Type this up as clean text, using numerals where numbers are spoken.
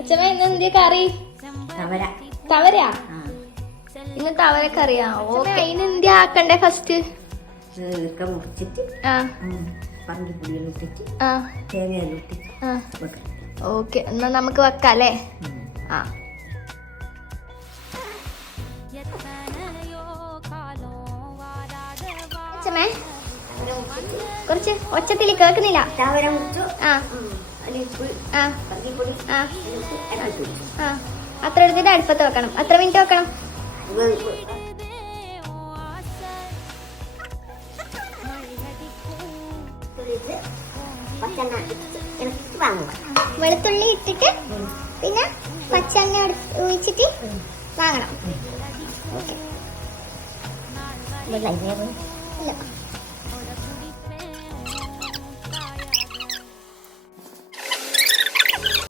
അച്ഛമ്മ ഇന്ന് എന്തിയ കറി? തവരയാ? ഇന്ന് തവരക്കറിയാ. ഓക്കെ. അതിന് എന്തിയാ ആക്കണ്ടേ ഫസ്റ്റ്? ഓക്കെ, എന്നാ നമുക്ക് വെക്കാല്ലേ? ആ, അച്ഛമ്മേ കുറച്ച് ഒച്ചത്തില് കേൾക്കുന്നില്ല. അത്ര എടുത്തിട്ട് അടുപ്പത്ത് വെക്കണം. എത്ര മിനിറ്റ് വെക്കണം? വെളുത്തുള്ളി ഇട്ടിട്ട് പിന്നെ പച്ചെണ്ണ ഒഴിച്ചിട്ട് വാങ്ങണം. ഓക്കെ. ഇല്ല.